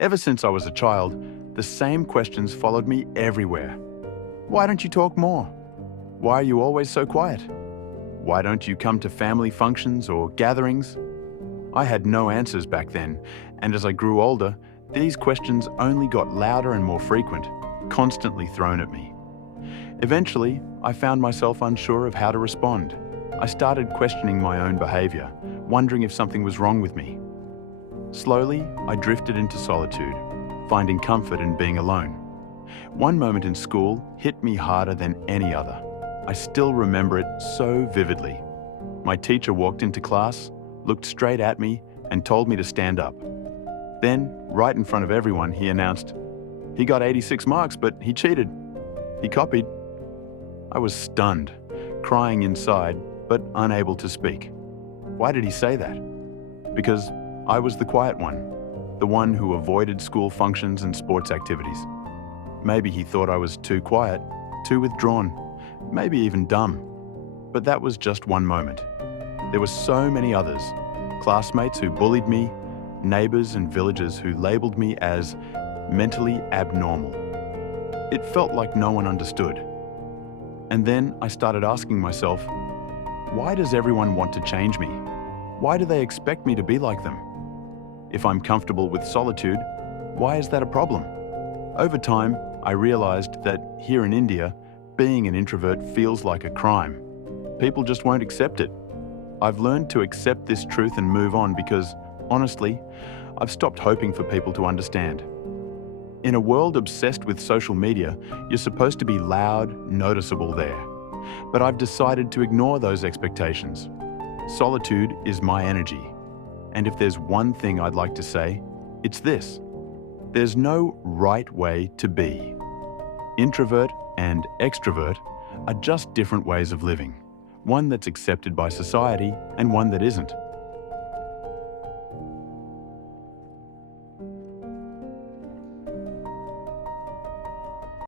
Ever since I was a child, the same questions followed me everywhere. Why don't you talk more? Why are you always so quiet? Why don't you come to family functions or gatherings? I had no answers back then, and as I grew older, these questions only got louder and more frequent, constantly thrown at me. Eventually, I found myself unsure of how to respond. I started questioning my own behavior, wondering if something was wrong with me. Slowly, I drifted into solitude, finding comfort in being alone. One moment in school hit me harder than any other. I still remember it so vividly. My teacher walked into class, looked straight at me, and told me to stand up. Then, right in front of everyone, he announced, "He got 86 marks, but he cheated. He copied." I was stunned, crying inside, but unable to speak. Why did he say that? Because I was the quiet one, the one who avoided school functions and sports activities. Maybe he thought I was too quiet, too withdrawn, maybe even dumb. But that was just one moment. There were so many others, classmates who bullied me, neighbors and villagers who labeled me as mentally abnormal. It felt like no one understood. And then I started asking myself, why does everyone want to change me? Why do they expect me to be like them? If I'm comfortable with solitude, why is that a problem? Over time, I realized that here in India, being an introvert feels like a crime. People just won't accept it. I've learned to accept this truth and move on because, honestly, I've stopped hoping for people to understand. In a world obsessed with social media, you're supposed to be loud, noticeable there. But I've decided to ignore those expectations. Solitude is my energy. And if there's one thing I'd like to say, it's this: there's no right way to be. Introvert and extrovert are just different ways of living, one that's accepted by society and one that isn't.